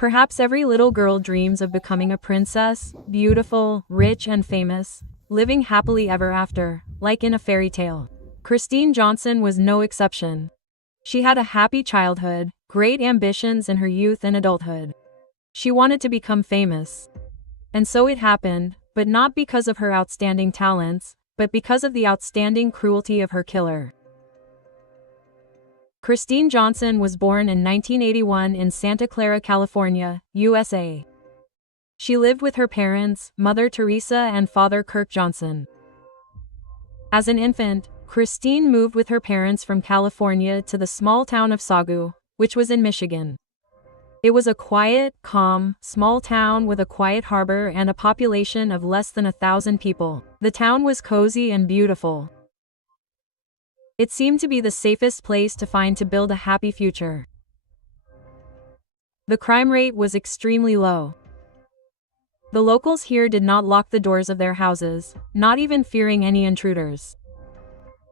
Perhaps every little girl dreams of becoming a princess, beautiful, rich and famous, living happily ever after, like in a fairy tale. Christine Johnson was no exception. She had a happy childhood, great ambitions in her youth and adulthood. She wanted to become famous. And so it happened, but not because of her outstanding talents, but because of the outstanding cruelty of her killer. Christine Johnson was born in 1981 in Santa Clara, California, USA. She lived with her parents, Mother Teresa and Father Kirk Johnson. As an infant, Christine moved with her parents from California to the small town of Sagu, which was in Michigan. It was a quiet, calm, small town with a quiet harbor and a population of less than 1,000 people. The town was cozy and beautiful. It seemed to be the safest place to find to build a happy future. The crime rate was extremely low. The locals here did not lock the doors of their houses, not even fearing any intruders.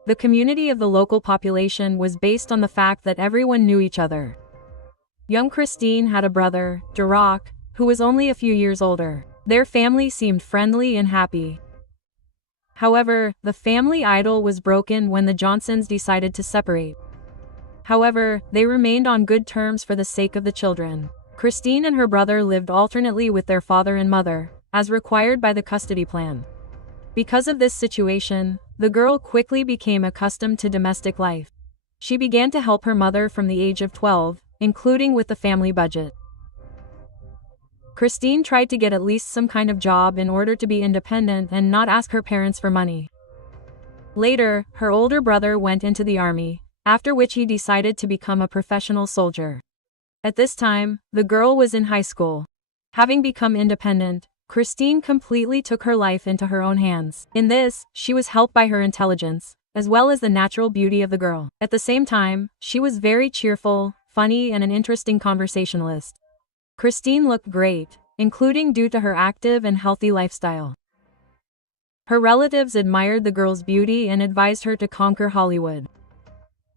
The community of the local population was based on the fact that everyone knew each other. Young Christine had a brother, Duroc, who was only a few years older. Their family seemed friendly and happy. However, the family idyll was broken when the Johnsons decided to separate. However, they remained on good terms for the sake of the children. Christine and her brother lived alternately with their father and mother, as required by the custody plan. Because of this situation, the girl quickly became accustomed to domestic life. She began to help her mother from the age of 12, including with the family budget. Christine tried to get at least some kind of job in order to be independent and not ask her parents for money. Later, her older brother went into the army, after which he decided to become a professional soldier. At this time, the girl was in high school. Having become independent, Christine completely took her life into her own hands. In this, she was helped by her intelligence, as well as the natural beauty of the girl. At the same time, she was very cheerful, funny and an interesting conversationalist. Christine looked great, including due to her active and healthy lifestyle. Her relatives admired the girl's beauty and advised her to conquer Hollywood.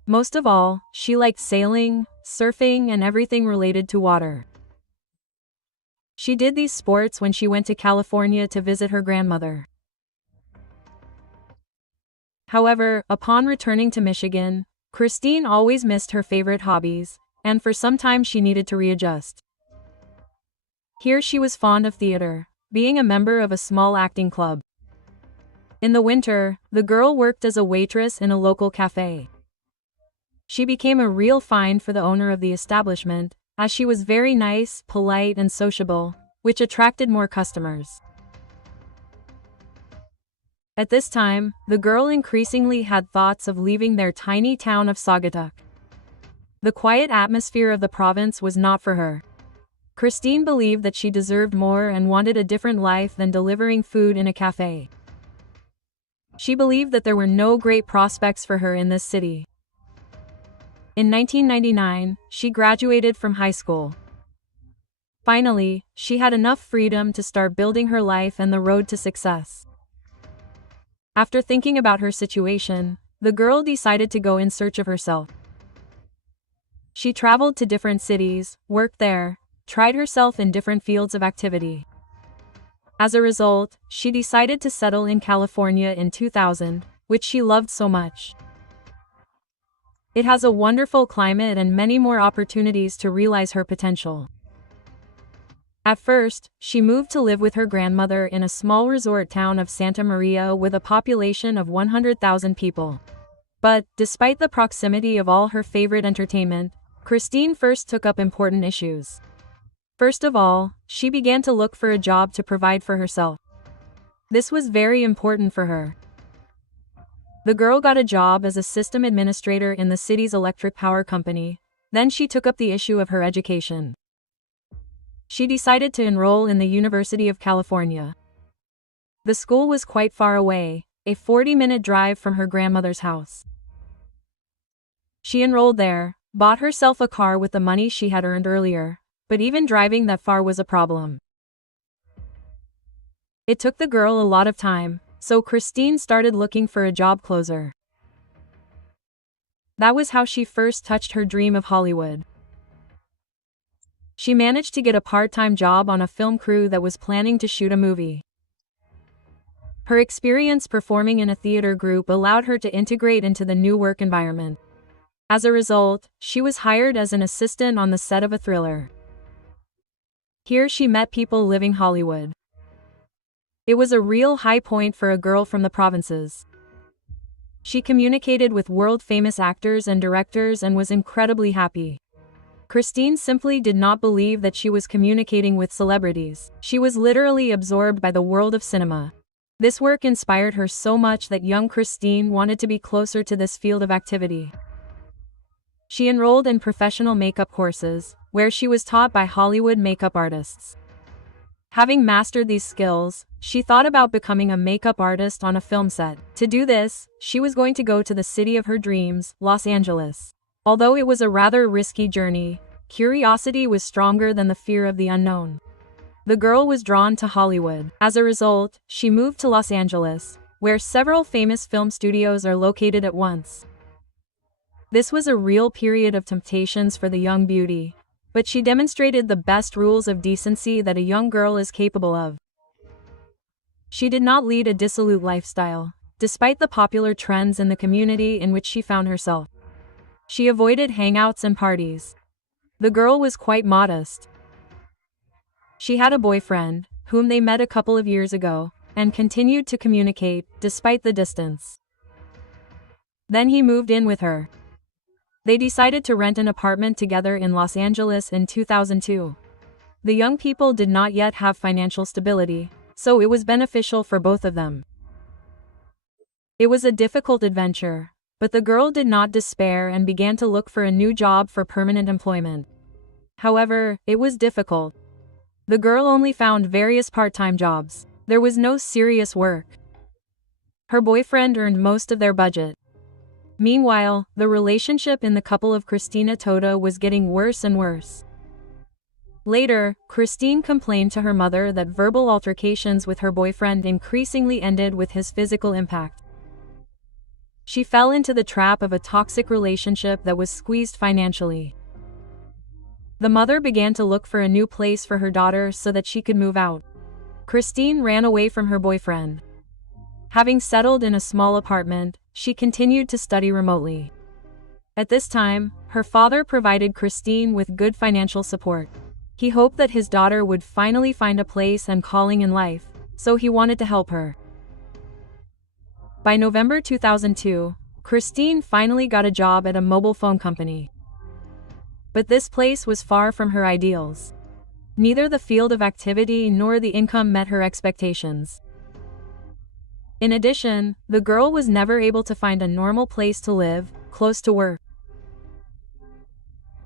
Most of all, she liked sailing, surfing and everything related to water. She did these sports when she went to California to visit her grandmother. However, upon returning to Michigan, Christine always missed her favorite hobbies, and for some time she needed to readjust. Here she was fond of theater, being a member of a small acting club. In the winter, the girl worked as a waitress in a local cafe. She became a real find for the owner of the establishment, as she was very nice, polite and sociable, which attracted more customers. At this time, the girl increasingly had thoughts of leaving their tiny town of Saugatuck. The quiet atmosphere of the province was not for her. Christine believed that she deserved more and wanted a different life than delivering food in a cafe. She believed that there were no great prospects for her in this city. In 1999, she graduated from high school. Finally, she had enough freedom to start building her life and the road to success. After thinking about her situation, the girl decided to go in search of herself. She traveled to different cities, worked there, tried herself in different fields of activity. As a result, she decided to settle in California in 2000, which she loved so much. It has a wonderful climate and many more opportunities to realize her potential. At first, she moved to live with her grandmother in a small resort town of Santa Maria with a population of 100,000 people. But, despite the proximity of all her favorite entertainment, Christine first took up important issues. First of all, she began to look for a job to provide for herself. This was very important for her. The girl got a job as a system administrator in the city's electric power company. Then she took up the issue of her education. She decided to enroll in the University of California. The school was quite far away, a 40-minute drive from her grandmother's house. She enrolled there, bought herself a car with the money she had earned earlier, but even driving that far was a problem. It took the girl a lot of time, so Christine started looking for a job closer. That was how she first touched her dream of Hollywood. She managed to get a part-time job on a film crew that was planning to shoot a movie. Her experience performing in a theater group allowed her to integrate into the new work environment. As a result, she was hired as an assistant on the set of a thriller. Here she met people living Hollywood. It was a real high point for a girl from the provinces. She communicated with world-famous actors and directors and was incredibly happy. Christine simply did not believe that she was communicating with celebrities. She was literally absorbed by the world of cinema. This work inspired her so much that young Christine wanted to be closer to this field of activity. She enrolled in professional makeup courses, where she was taught by Hollywood makeup artists. Having mastered these skills, she thought about becoming a makeup artist on a film set. To do this, she was going to go to the city of her dreams, Los Angeles. Although it was a rather risky journey, curiosity was stronger than the fear of the unknown. The girl was drawn to Hollywood. As a result, she moved to Los Angeles, where several famous film studios are located at once. This was a real period of temptations for the young beauty, but she demonstrated the best rules of decency that a young girl is capable of. She did not lead a dissolute lifestyle, despite the popular trends in the community in which she found herself. She avoided hangouts and parties. The girl was quite modest. She had a boyfriend, whom they met a couple of years ago, and continued to communicate, despite the distance. Then he moved in with her. They decided to rent an apartment together in Los Angeles in 2002. The young people did not yet have financial stability, so it was beneficial for both of them. It was a difficult adventure, but the girl did not despair and began to look for a new job for permanent employment. However, it was difficult. The girl only found various part-time jobs. There was no serious work. Her boyfriend earned most of their budget. Meanwhile, the relationship in the couple of Christina Tota was getting worse and worse. Later, Christine complained to her mother that verbal altercations with her boyfriend increasingly ended with his physical impact. She fell into the trap of a toxic relationship that was squeezed financially. The mother began to look for a new place for her daughter so that she could move out. Christine ran away from her boyfriend. Having settled in a small apartment, she continued to study remotely. At this time, her father provided Christine with good financial support. He hoped that his daughter would finally find a place and calling in life, so he wanted to help her. By November 2002, Christine finally got a job at a mobile phone company. But this place was far from her ideals. Neither the field of activity nor the income met her expectations. In addition, the girl was never able to find a normal place to live, close to work.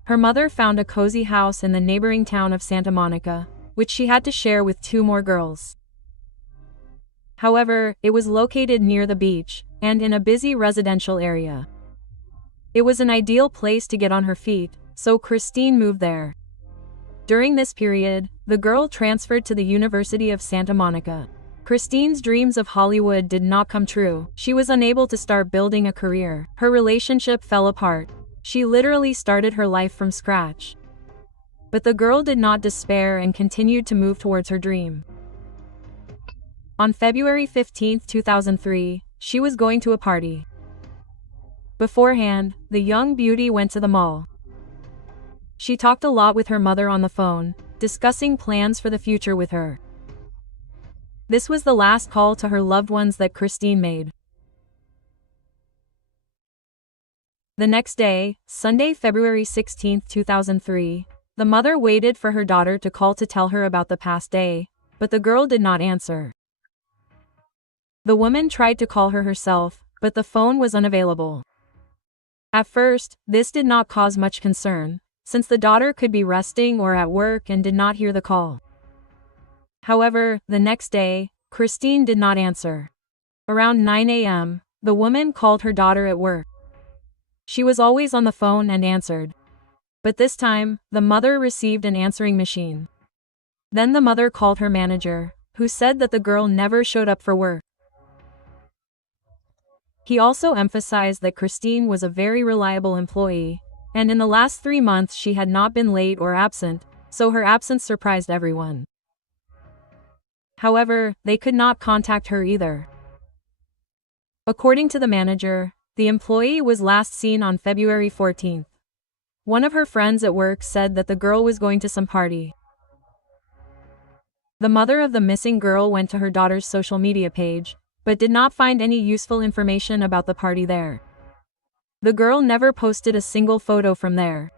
Her mother found a cozy house in the neighboring town of Santa Monica, which she had to share with 2 more girls. However, it was located near the beach, and in a busy residential area. It was an ideal place to get on her feet, so Christine moved there. During this period, the girl transferred to the University of Santa Monica. Christine's dreams of Hollywood did not come true. She was unable to start building a career. Her relationship fell apart. She literally started her life from scratch. But the girl did not despair and continued to move towards her dream. On February 15, 2003, she was going to a party. Beforehand, the young beauty went to the mall. She talked a lot with her mother on the phone, discussing plans for the future with her. This was the last call to her loved ones that Christine made. The next day, Sunday, February 16, 2003, the mother waited for her daughter to call to tell her about the past day, but the girl did not answer. The woman tried to call her herself, but the phone was unavailable. At first, this did not cause much concern, since the daughter could be resting or at work and did not hear the call. However, the next day, Christine did not answer. Around 9 a.m., the woman called her daughter at work. She was always on the phone and answered. But this time, the mother received an answering machine. Then the mother called her manager, who said that the girl never showed up for work. He also emphasized that Christine was a very reliable employee, and in the last 3 months she had not been late or absent, so her absence surprised everyone. However, they could not contact her either. According to the manager, the employee was last seen on February 14th. One of her friends at work said that the girl was going to some party. The mother of the missing girl went to her daughter's social media page, but did not find any useful information about the party there. The girl never posted a single photo from there.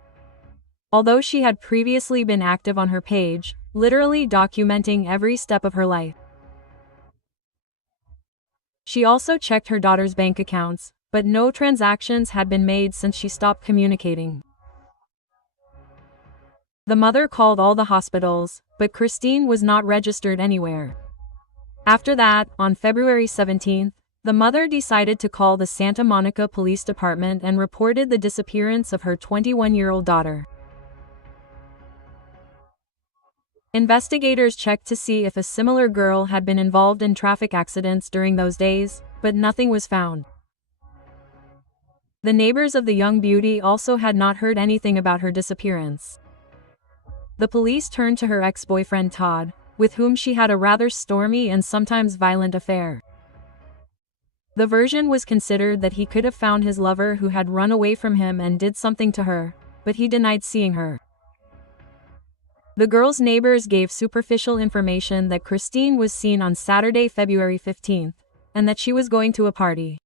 Although she had previously been active on her page, literally documenting every step of her life. She also checked her daughter's bank accounts, but no transactions had been made since she stopped communicating. The mother called all the hospitals, but Christine was not registered anywhere. After that, on February 17th, the mother decided to call the Santa Monica Police Department and reported the disappearance of her 21-year-old daughter. Investigators checked to see if a similar girl had been involved in traffic accidents during those days, but nothing was found. The neighbors of the young beauty also had not heard anything about her disappearance. The police turned to her ex-boyfriend Todd, with whom she had a rather stormy and sometimes violent affair. The version was considered that he could have found his lover who had run away from him and did something to her, but he denied seeing her. The girl's neighbors gave superficial information that Christine was seen on Saturday, February 15th, and that she was going to a party.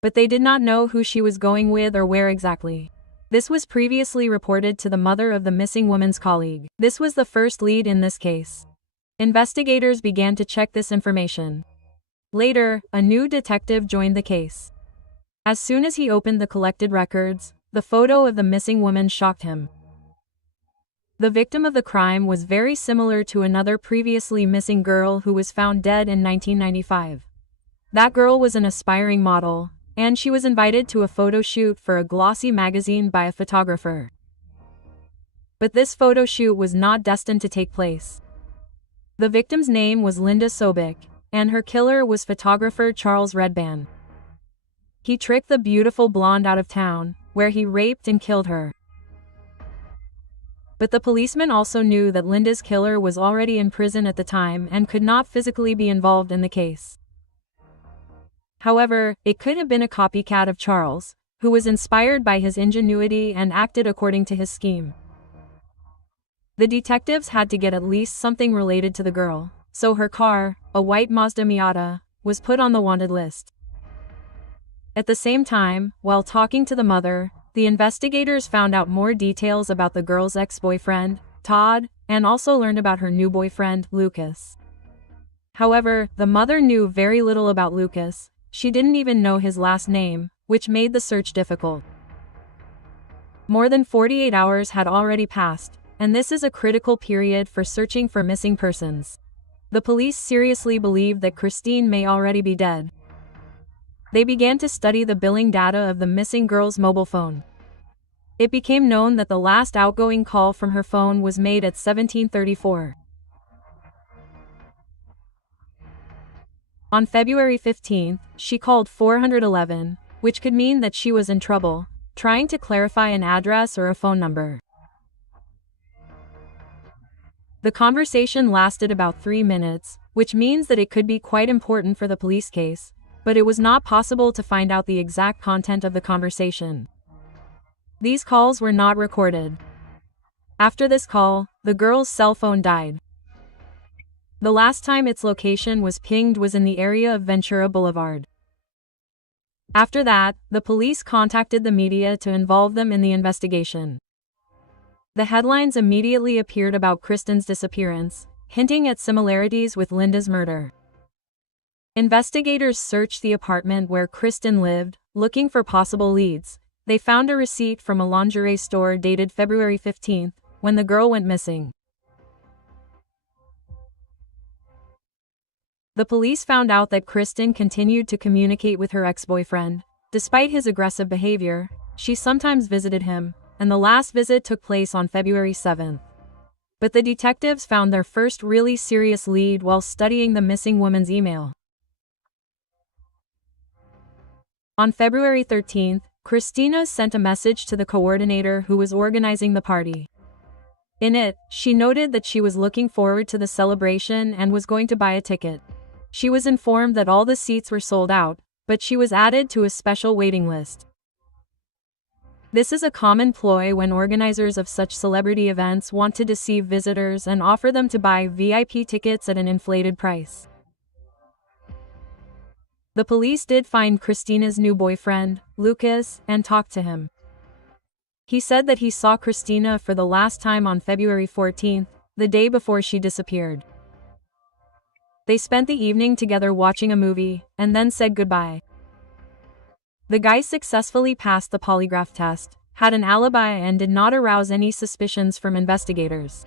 But they did not know who she was going with or where exactly. This was previously reported to the mother of the missing woman's colleague. This was the first lead in this case. Investigators began to check this information. Later, a new detective joined the case. As soon as he opened the collected records, the photo of the missing woman shocked him. The victim of the crime was very similar to another previously missing girl who was found dead in 1995. That girl was an aspiring model, and she was invited to a photo shoot for a glossy magazine by a photographer. But this photo shoot was not destined to take place. The victim's name was Linda Sobek, and her killer was photographer Charles Redban. He tricked the beautiful blonde out of town, where he raped and killed her. But the policeman also knew that Linda's killer was already in prison at the time and could not physically be involved in the case. However, it could have been a copycat of Charles, who was inspired by his ingenuity and acted according to his scheme. The detectives had to get at least something related to the girl, so her car, a white Mazda Miata, was put on the wanted list. At the same time, while talking to the mother, the investigators found out more details about the girl's ex-boyfriend, Todd, and also learned about her new boyfriend, Lucas. However, the mother knew very little about Lucas. She didn't even know his last name, which made the search difficult. More than 48 hours had already passed, and this is a critical period for searching for missing persons. The police seriously believed that Christine may already be dead. They began to study the billing data of the missing girl's mobile phone. It became known that the last outgoing call from her phone was made at 17:34. On February 15th, she called 411, which could mean that she was in trouble, trying to clarify an address or a phone number. The conversation lasted about 3 minutes, which means that it could be quite important for the police case, but it was not possible to find out the exact content of the conversation. These calls were not recorded. After this call, the girl's cell phone died. The last time its location was pinged was in the area of Ventura Boulevard. After that, the police contacted the media to involve them in the investigation. The headlines immediately appeared about Kristen's disappearance, hinting at similarities with Linda's murder. Investigators searched the apartment where Kristen lived, looking for possible leads. They found a receipt from a lingerie store dated February 15th, when the girl went missing. The police found out that Kristen continued to communicate with her ex-boyfriend. Despite his aggressive behavior, she sometimes visited him, and the last visit took place on February 7th. But the detectives found their first really serious lead while studying the missing woman's email. On February 13th, Christina sent a message to the coordinator who was organizing the party. In it, she noted that she was looking forward to the celebration and was going to buy a ticket. She was informed that all the seats were sold out, but she was added to a special waiting list. This is a common ploy when organizers of such celebrity events want to deceive visitors and offer them to buy VIP tickets at an inflated price. The police did find Christina's new boyfriend, Lucas, and talked to him. He said that he saw Christina for the last time on February 14th, the day before she disappeared. They spent the evening together watching a movie, and then said goodbye. The guy successfully passed the polygraph test, had an alibi and did not arouse any suspicions from investigators.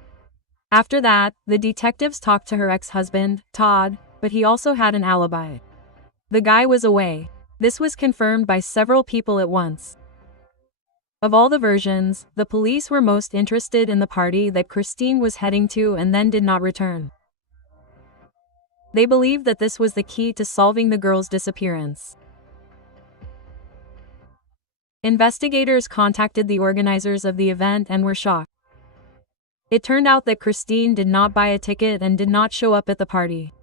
After that, the detectives talked to her ex-husband, Todd, but he also had an alibi. The guy was away. This was confirmed by several people at once. Of all the versions, the police were most interested in the party that Christine was heading to and then did not return. They believed that this was the key to solving the girl's disappearance. Investigators contacted the organizers of the event and were shocked. It turned out that Christine did not buy a ticket and did not show up at the party.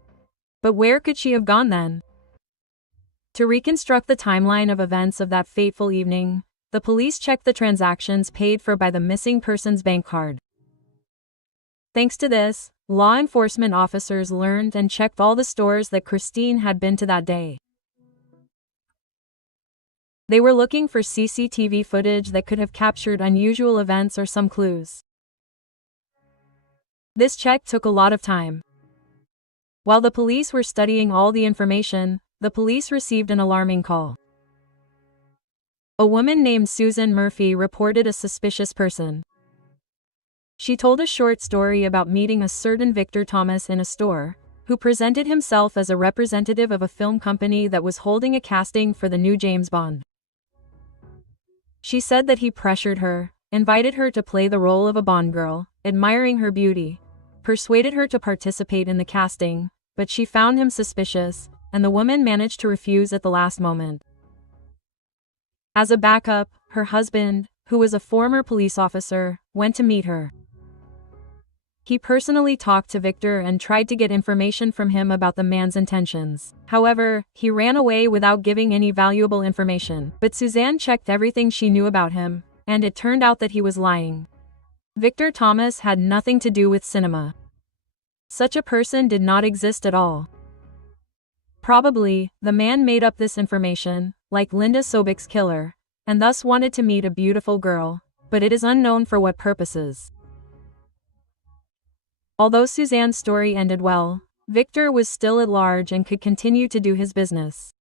But where could she have gone then? To reconstruct the timeline of events of that fateful evening, the police checked the transactions paid for by the missing person's bank card. Thanks to this, law enforcement officers learned and checked all the stores that Christine had been to that day. They were looking for CCTV footage that could have captured unusual events or some clues. This check took a lot of time. While the police were studying all the information, the police received an alarming call. A woman named Susan Murphy reported a suspicious person. She told a short story about meeting a certain Victor Thomas in a store, who presented himself as a representative of a film company that was holding a casting for the new James Bond. She said that he pressured her, invited her to play the role of a Bond girl, admiring her beauty, persuaded her to participate in the casting, but she found him suspicious, and the woman managed to refuse at the last moment. As a backup, her husband, who was a former police officer, went to meet her. He personally talked to Victor and tried to get information from him about the man's intentions. However, he ran away without giving any valuable information. But Suzanne checked everything she knew about him, and it turned out that he was lying. Victor Thomas had nothing to do with cinema. Such a person did not exist at all. Probably, the man made up this information, like Linda Sobek's killer, and thus wanted to meet a beautiful girl, but it is unknown for what purposes. Although Suzanne's story ended well, Victor was still at large and could continue to do his business.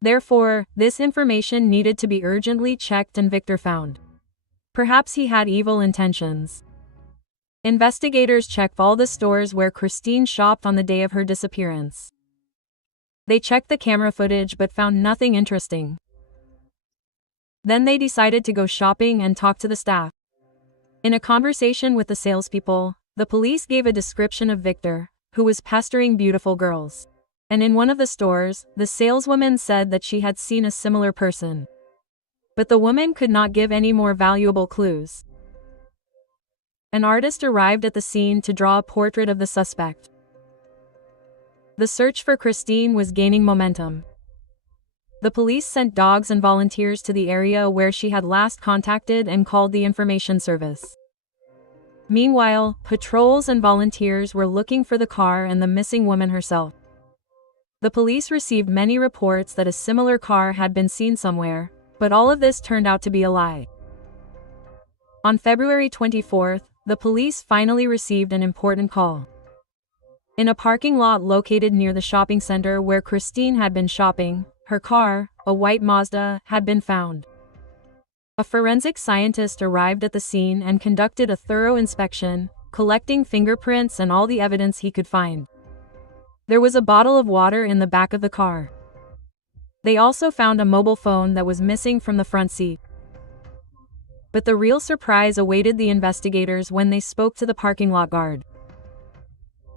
Therefore, this information needed to be urgently checked and Victor found. Perhaps he had evil intentions. Investigators checked all the stores where Christine shopped on the day of her disappearance. They checked the camera footage but found nothing interesting. Then they decided to go shopping and talk to the staff. In a conversation with the salespeople, the police gave a description of Victor, who was pestering beautiful girls. And in one of the stores, the saleswoman said that she had seen a similar person. But the woman could not give any more valuable clues. An artist arrived at the scene to draw a portrait of the suspect. The search for Christine was gaining momentum. The police sent dogs and volunteers to the area where she had last contacted and called the information service. Meanwhile, patrols and volunteers were looking for the car and the missing woman herself. The police received many reports that a similar car had been seen somewhere, but all of this turned out to be a lie. On February 24th, the police finally received an important call. In a parking lot located near the shopping center where Christine had been shopping, her car, a white Mazda, had been found. A forensic scientist arrived at the scene and conducted a thorough inspection, collecting fingerprints and all the evidence he could find. There was a bottle of water in the back of the car. They also found a mobile phone that was missing from the front seat. But the real surprise awaited the investigators when they spoke to the parking lot guard.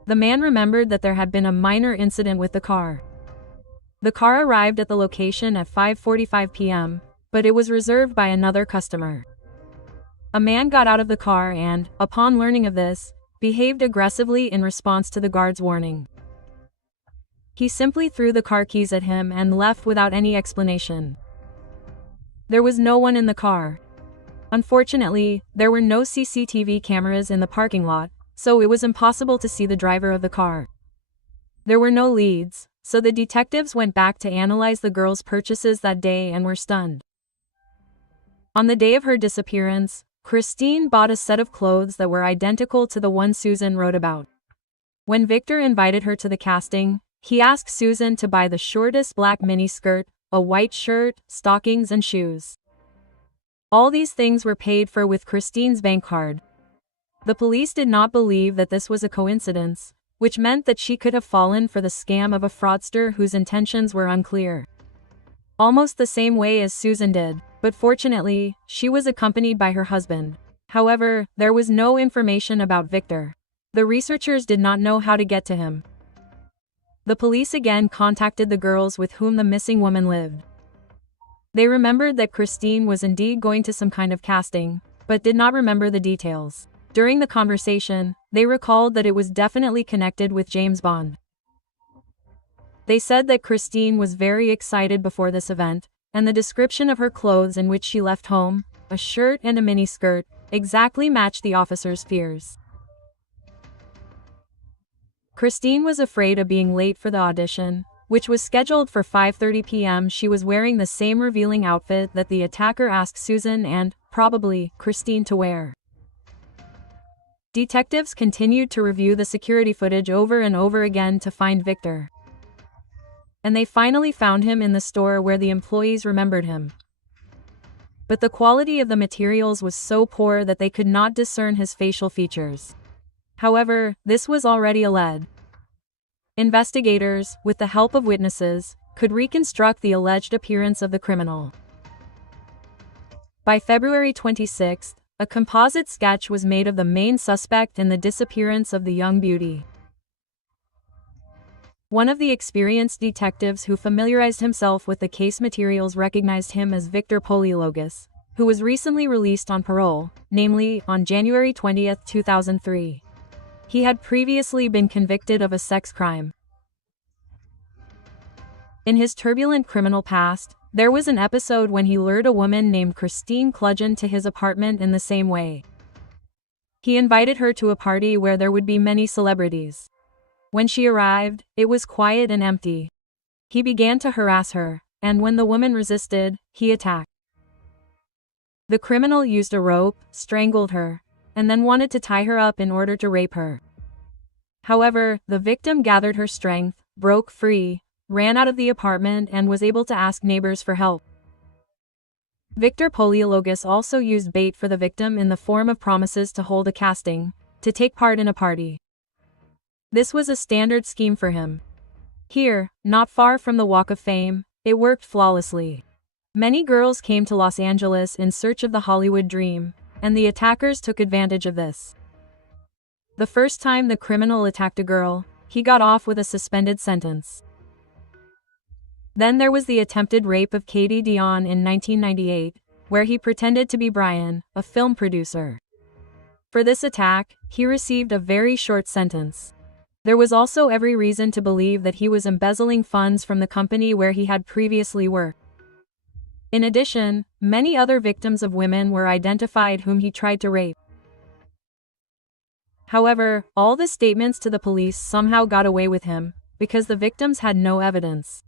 The man remembered that there had been a minor incident with the car. The car arrived at the location at 5:45 p.m., but it was reserved by another customer. a man got out of the car and, upon learning of this, behaved aggressively in response to the guard's warning. He simply threw the car keys at him and left without any explanation. There was no one in the car. Unfortunately, there were no CCTV cameras in the parking lot, so it was impossible to see the driver of the car. There were no leads, so the detectives went back to analyze the girl's purchases that day and were stunned. On the day of her disappearance, Christine bought a set of clothes that were identical to the one Susan wrote about. When Victor invited her to the casting, he asked Susan to buy the shortest black miniskirt, a white shirt, stockings and shoes. All these things were paid for with Christine's bank card. The police did not believe that this was a coincidence, which meant that she could have fallen for the scam of a fraudster whose intentions were unclear. Almost the same way as Susan did, but fortunately, she was accompanied by her husband. However, there was no information about Victor. The researchers did not know how to get to him. The police again contacted the girls with whom the missing woman lived. They remembered that Christine was indeed going to some kind of casting, but did not remember the details. During the conversation, they recalled that it was definitely connected with James Bond. They said that Christine was very excited before this event, and the description of her clothes in which she left home, a shirt and a miniskirt, exactly matched the officers' fears. Christine was afraid of being late for the audition, which was scheduled for 5:30 p.m. She was wearing the same revealing outfit that the attacker asked Susan and, probably, Christine to wear. Detectives continued to review the security footage over and over again to find Victor. And they finally found him in the store where the employees remembered him. But the quality of the materials was so poor that they could not discern his facial features. However, this was already a lead. Investigators, with the help of witnesses, could reconstruct the alleged appearance of the criminal. By February 26, a composite sketch was made of the main suspect in the disappearance of the young beauty. One of the experienced detectives who familiarized himself with the case materials recognized him as Victor Poliologos, who was recently released on parole, namely, on January 20, 2003. He had previously been convicted of a sex crime. In his turbulent criminal past, there was an episode when he lured a woman named Christine Cludgeon to his apartment in the same way. He invited her to a party where there would be many celebrities. When she arrived, it was quiet and empty. He began to harass her, and when the woman resisted, he attacked. The criminal used a rope, strangled her, and then wanted to tie her up in order to rape her. However, the victim gathered her strength, broke free, ran out of the apartment and was able to ask neighbors for help. Victor Poliologos also used bait for the victim in the form of promises to hold a casting, to take part in a party. This was a standard scheme for him. Here, not far from the Walk of Fame, it worked flawlessly. Many girls came to Los Angeles in search of the Hollywood dream, and the attackers took advantage of this. The first time the criminal attacked a girl, he got off with a suspended sentence. Then there was the attempted rape of Katie Dion in 1998, where he pretended to be Brian, a film producer. For this attack, he received a very short sentence. There was also every reason to believe that he was embezzling funds from the company where he had previously worked. In addition, many other victims of women were identified whom he tried to rape. However, all the statements to the police somehow got away with him, because the victims had no evidence.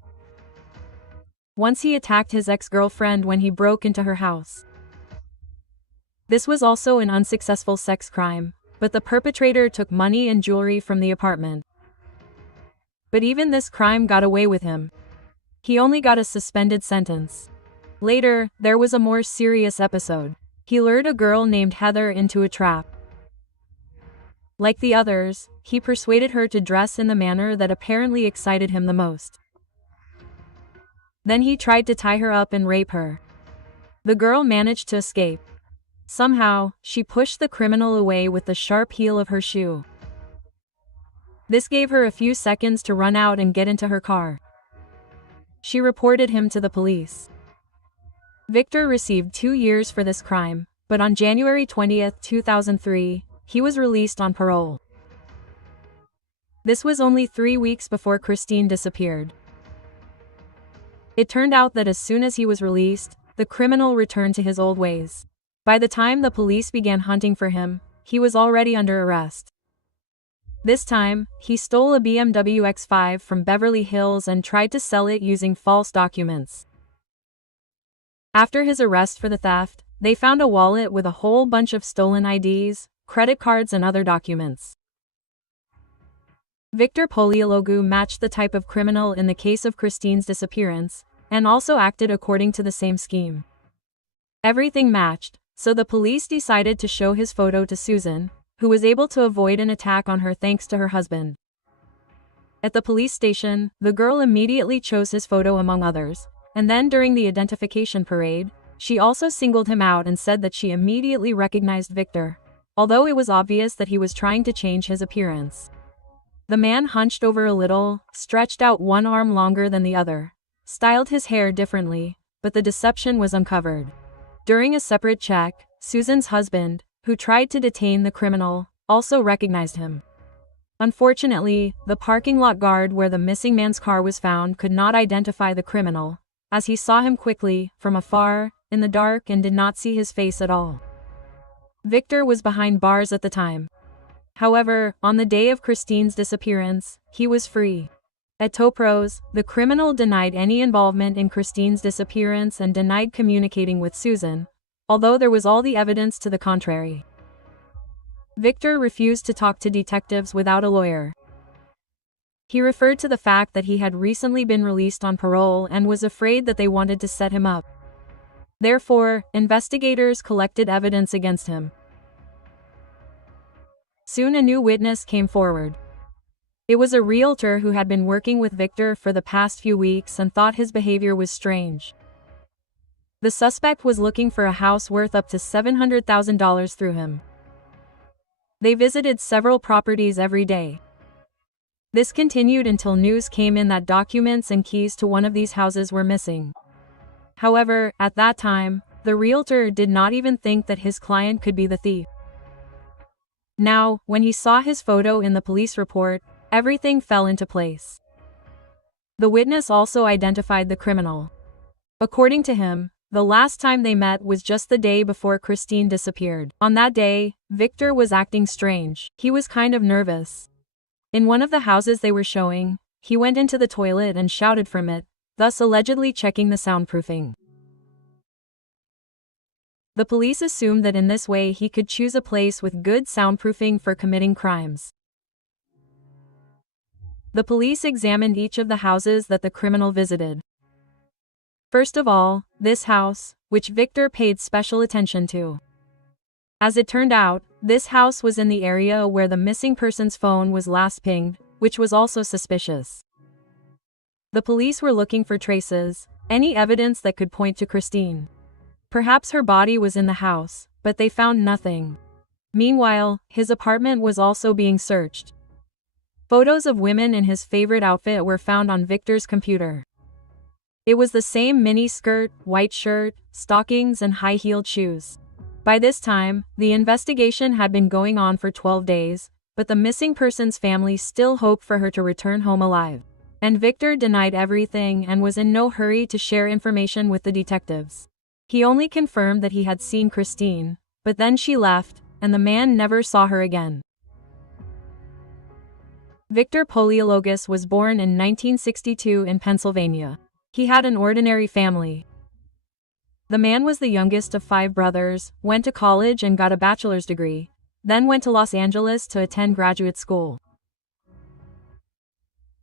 Once he attacked his ex-girlfriend when he broke into her house. This was also an unsuccessful sex crime, but the perpetrator took money and jewelry from the apartment. But even this crime got away with him. He only got a suspended sentence. Later, there was a more serious episode. He lured a girl named Heather into a trap. Like the others, he persuaded her to dress in the manner that apparently excited him the most. Then he tried to tie her up and rape her. The girl managed to escape. Somehow, she pushed the criminal away with the sharp heel of her shoe. This gave her a few seconds to run out and get into her car. She reported him to the police. Victor received 2 years for this crime, but on January 20, 2003, he was released on parole. This was only 3 weeks before Christine disappeared. It turned out that as soon as he was released, the criminal returned to his old ways. By the time the police began hunting for him, he was already under arrest. This time, he stole a BMW X5 from Beverly Hills and tried to sell it using false documents. After his arrest for the theft, they found a wallet with a whole bunch of stolen IDs, credit cards and other documents. Victor Poliologu matched the type of criminal in the case of Christine's disappearance, and also acted according to the same scheme. Everything matched, so the police decided to show his photo to Susan, who was able to avoid an attack on her thanks to her husband. At the police station, the girl immediately chose his photo among others, and then during the identification parade, she also singled him out and said that she immediately recognized Victor, although it was obvious that he was trying to change his appearance. The man hunched over a little, stretched out one arm longer than the other, styled his hair differently, but the deception was uncovered. During a separate check, Susan's husband, who tried to detain the criminal, also recognized him. Unfortunately, the parking lot guard where the missing man's car was found could not identify the criminal, as he saw him quickly, from afar, in the dark and did not see his face at all. Victor was behind bars at the time. However, on the day of Christine's disappearance, he was free. At Topros, the criminal denied any involvement in Christine's disappearance and denied communicating with Susan, although there was all the evidence to the contrary. Victor refused to talk to detectives without a lawyer. He referred to the fact that he had recently been released on parole and was afraid that they wanted to set him up. Therefore, investigators collected evidence against him. Soon a new witness came forward. It was a realtor who had been working with Victor for the past few weeks and thought his behavior was strange. The suspect was looking for a house worth up to $700,000 through him. They visited several properties every day. This continued until news came in that documents and keys to one of these houses were missing. However, at that time, the realtor did not even think that his client could be the thief. Now, when he saw his photo in the police report, everything fell into place. The witness also identified the criminal. According to him, the last time they met was just the day before Christine disappeared. On that day, Victor was acting strange. He was kind of nervous. In one of the houses they were showing, he went into the toilet and shouted from it, thus allegedly checking the soundproofing. The police assumed that in this way he could choose a place with good soundproofing for committing crimes. The police examined each of the houses that the criminal visited. First of all, this house, which Victor paid special attention to. As it turned out, this house was in the area where the missing person's phone was last pinged, which was also suspicious. The police were looking for traces, any evidence that could point to Christine. Perhaps her body was in the house, but they found nothing. Meanwhile, his apartment was also being searched. Photos of women in his favorite outfit were found on Victor's computer. It was the same mini skirt, white shirt, stockings and high-heeled shoes. By this time, the investigation had been going on for 12 days, but the missing person's family still hoped for her to return home alive. And Victor denied everything and was in no hurry to share information with the detectives. He only confirmed that he had seen Christine, but then she left, and the man never saw her again. Victor Poliologus was born in 1962 in Pennsylvania. He had an ordinary family. The man was the youngest of 5 brothers, went to college and got a bachelor's degree, then went to Los Angeles to attend graduate school.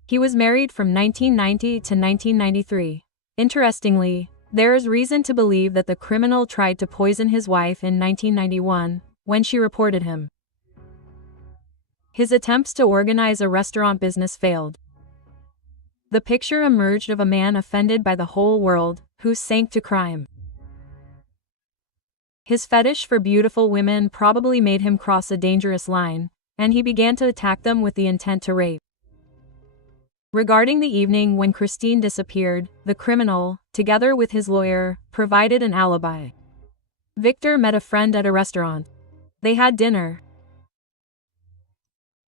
He was married from 1990 to 1993. Interestingly, there is reason to believe that the criminal tried to poison his wife in 1991, when she reported him. His attempts to organize a restaurant business failed. The picture emerged of a man offended by the whole world, who sank to crime. His fetish for beautiful women probably made him cross a dangerous line, and he began to attack them with the intent to rape. Regarding the evening when Christine disappeared, the criminal, together with his lawyer, provided an alibi. Victor met a friend at a restaurant. They had dinner.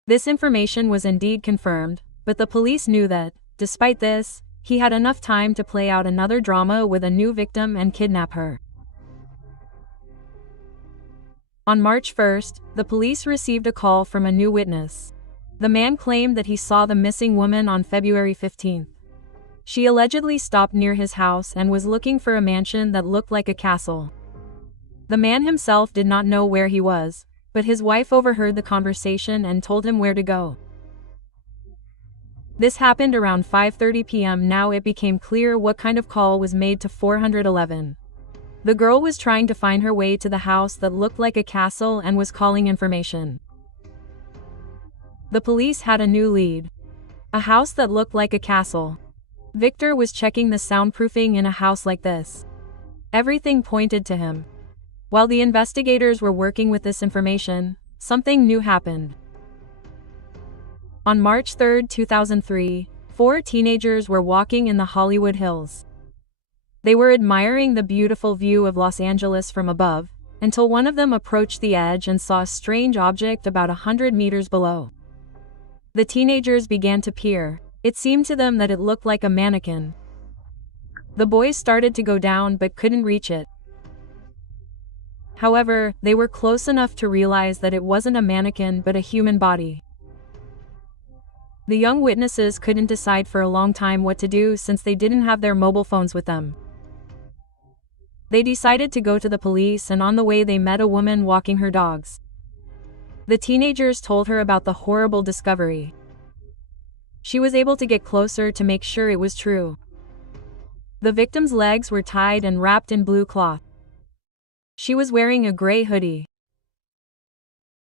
This information was indeed confirmed, but the police knew that, despite this, he had enough time to play out another drama with a new victim and kidnap her. On March 1st, the police received a call from a new witness. The man claimed that he saw the missing woman on February 15th. She allegedly stopped near his house and was looking for a mansion that looked like a castle. The man himself did not know where he was, but his wife overheard the conversation and told him where to go. This happened around 5:30 p.m. Now it became clear what kind of call was made to 411. The girl was trying to find her way to the house that looked like a castle and was calling information. The police had a new lead. A house that looked like a castle. Victor was checking the soundproofing in a house like this. Everything pointed to him. While the investigators were working with this information, something new happened. On March 3, 2003, 4 teenagers were walking in the Hollywood Hills. They were admiring the beautiful view of Los Angeles from above, until one of them approached the edge and saw a strange object about 100 meters below. The teenagers began to peer. It seemed to them that it looked like a mannequin. The boys started to go down but couldn't reach it. However, they were close enough to realize that it wasn't a mannequin but a human body. The young witnesses couldn't decide for a long time what to do since they didn't have their mobile phones with them. They decided to go to the police, and on the way they met a woman walking her dogs. The teenagers told her about the horrible discovery. She was able to get closer to make sure it was true. The victim's legs were tied and wrapped in blue cloth. She was wearing a gray hoodie.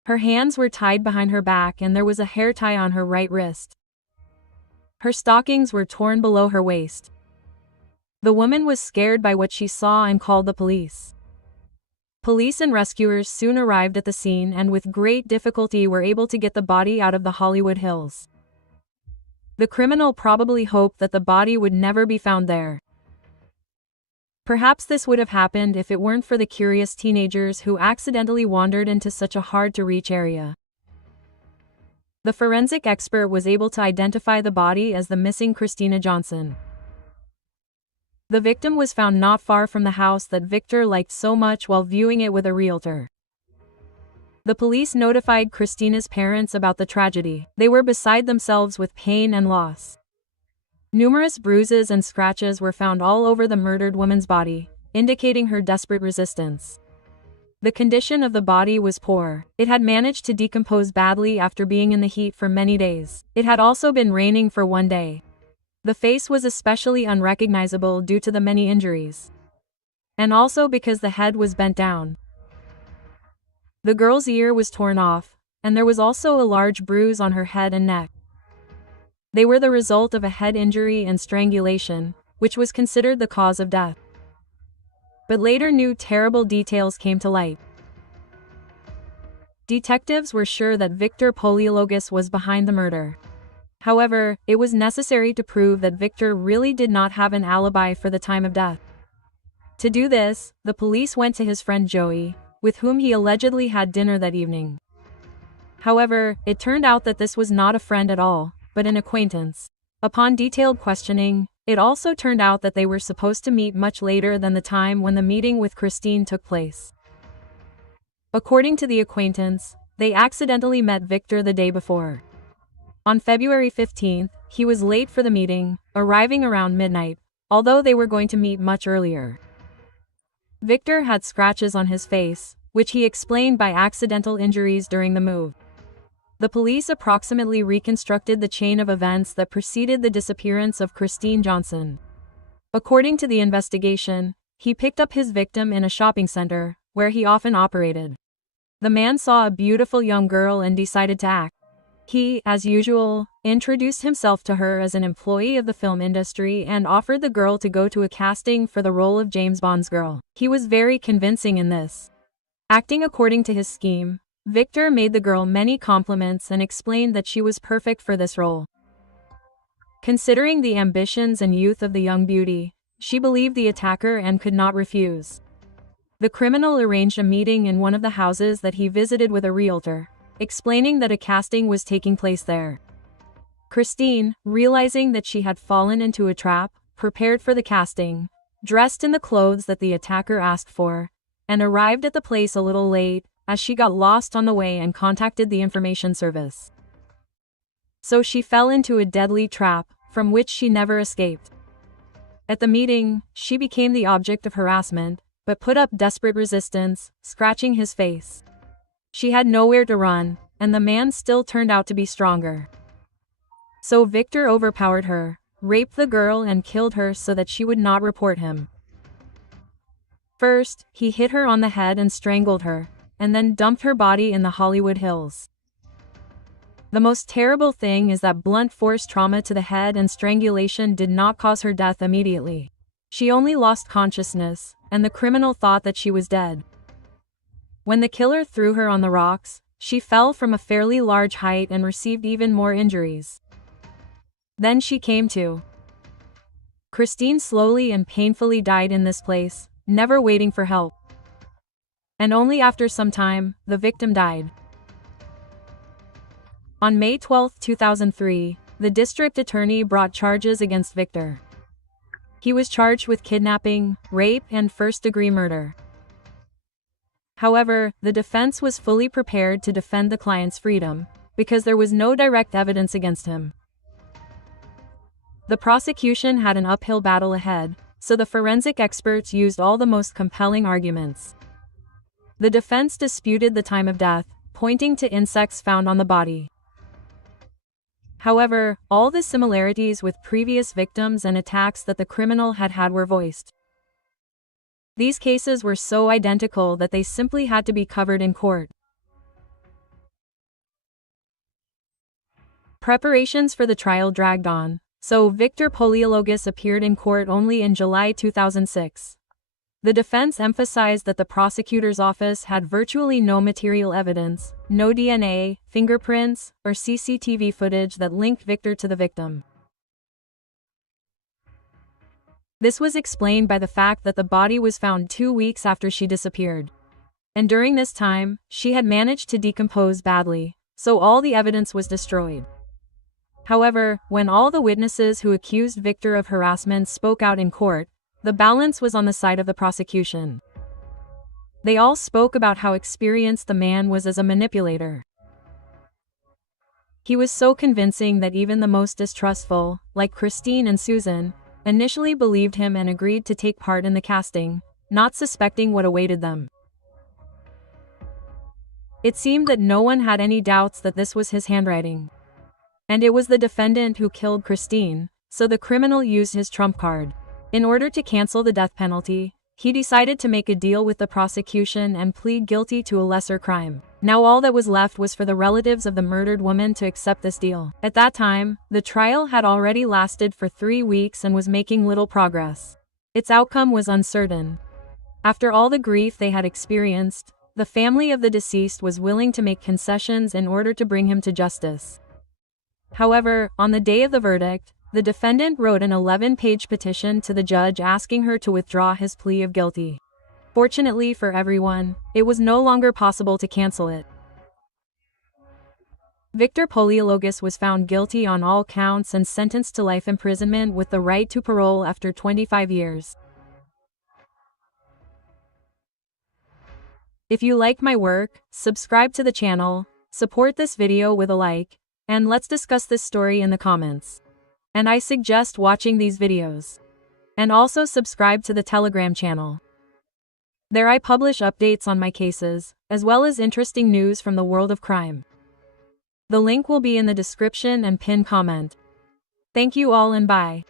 Her hands were tied behind her back and there was a hair tie on her right wrist. Her stockings were torn below her waist. The woman was scared by what she saw and called the police. Police and rescuers soon arrived at the scene and with great difficulty were able to get the body out of the Hollywood Hills. The criminal probably hoped that the body would never be found there. Perhaps this would have happened if it weren't for the curious teenagers who accidentally wandered into such a hard-to-reach area. The forensic expert was able to identify the body as the missing Christina Johnson. The victim was found not far from the house that Victor liked so much while viewing it with a realtor. The police notified Christina's parents about the tragedy. They were beside themselves with pain and loss. Numerous bruises and scratches were found all over the murdered woman's body, indicating her desperate resistance. The condition of the body was poor. It had managed to decompose badly after being in the heat for many days. It had also been raining for one day. The face was especially unrecognizable due to the many injuries. And also because the head was bent down. The girl's ear was torn off, and there was also a large bruise on her head and neck. They were the result of a head injury and strangulation, which was considered the cause of death. But later new terrible details came to light. Detectives were sure that Victor Poliologos was behind the murder. However, it was necessary to prove that Victor really did not have an alibi for the time of death. To do this, the police went to his friend Joey, with whom he allegedly had dinner that evening. However, it turned out that this was not a friend at all, but an acquaintance. Upon detailed questioning, it also turned out that they were supposed to meet much later than the time when the meeting with Christine took place. According to the acquaintance, they accidentally met Victor the day before. On February 15th, he was late for the meeting, arriving around midnight, although they were going to meet much earlier. Victor had scratches on his face, which he explained by accidental injuries during the move. The police approximately reconstructed the chain of events that preceded the disappearance of Christine Johnson. According to the investigation, he picked up his victim in a shopping center, where he often operated. The man saw a beautiful young girl and decided to act. He, as usual, introduced himself to her as an employee of the film industry and offered the girl to go to a casting for the role of James Bond's girl. He was very convincing in this. Acting according to his scheme, Victor made the girl many compliments and explained that she was perfect for this role. Considering the ambitions and youth of the young beauty, she believed the attacker and could not refuse. The criminal arranged a meeting in one of the houses that he visited with a realtor, explaining that a casting was taking place there. Christine, realizing that she had fallen into a trap, prepared for the casting, dressed in the clothes that the attacker asked for, and arrived at the place a little late, as she got lost on the way and contacted the information service. So she fell into a deadly trap, from which she never escaped. At the meeting, she became the object of harassment, but put up desperate resistance, scratching his face. She had nowhere to run, and the man still turned out to be stronger. So Victor overpowered her, raped the girl and killed her so that she would not report him. First, he hit her on the head and strangled her, and then dumped her body in the Hollywood Hills. The most terrible thing is that blunt force trauma to the head and strangulation did not cause her death immediately. She only lost consciousness, and the criminal thought that she was dead. When the killer threw her on the rocks, she fell from a fairly large height and received even more injuries. Then she came to. Christine slowly and painfully died in this place, never waiting for help. And only after some time, the victim died. On May 12, 2003, the district attorney brought charges against Victor. He was charged with kidnapping, rape, and first-degree murder. However, the defense was fully prepared to defend the client's freedom, because there was no direct evidence against him. The prosecution had an uphill battle ahead, so the forensic experts used all the most compelling arguments. The defense disputed the time of death, pointing to insects found on the body. However, all the similarities with previous victims and attacks that the criminal had had were voiced. These cases were so identical that they simply had to be covered in court. Preparations for the trial dragged on, so Victor Poliologos appeared in court only in July 2006. The defense emphasized that the prosecutor's office had virtually no material evidence, no DNA, fingerprints, or CCTV footage that linked Victor to the victim. This was explained by the fact that the body was found 2 weeks after she disappeared. And during this time, she had managed to decompose badly, so all the evidence was destroyed. However, when all the witnesses who accused Victor of harassment spoke out in court, the balance was on the side of the prosecution. They all spoke about how experienced the man was as a manipulator. He was so convincing that even the most distrustful, like Christine and Susan, initially believed him and agreed to take part in the casting, not suspecting what awaited them. It seemed that no one had any doubts that this was his handwriting. And it was the defendant who killed Christine, so the criminal used his trump card. In order to cancel the death penalty, he decided to make a deal with the prosecution and plead guilty to a lesser crime. Now all that was left was for the relatives of the murdered woman to accept this deal. At that time, the trial had already lasted for 3 weeks and was making little progress. Its outcome was uncertain. After all the grief they had experienced, the family of the deceased was willing to make concessions in order to bring him to justice. However, on the day of the verdict, the defendant wrote an 11-page petition to the judge asking her to withdraw his plea of guilty. Fortunately for everyone, it was no longer possible to cancel it. Victor Poliologos was found guilty on all counts and sentenced to life imprisonment with the right to parole after 25 years. If you like my work, subscribe to the channel, support this video with a like, and let's discuss this story in the comments. And I suggest watching these videos. And also subscribe to the Telegram channel. There I publish updates on my cases, as well as interesting news from the world of crime. The link will be in the description and pinned comment. Thank you all and bye.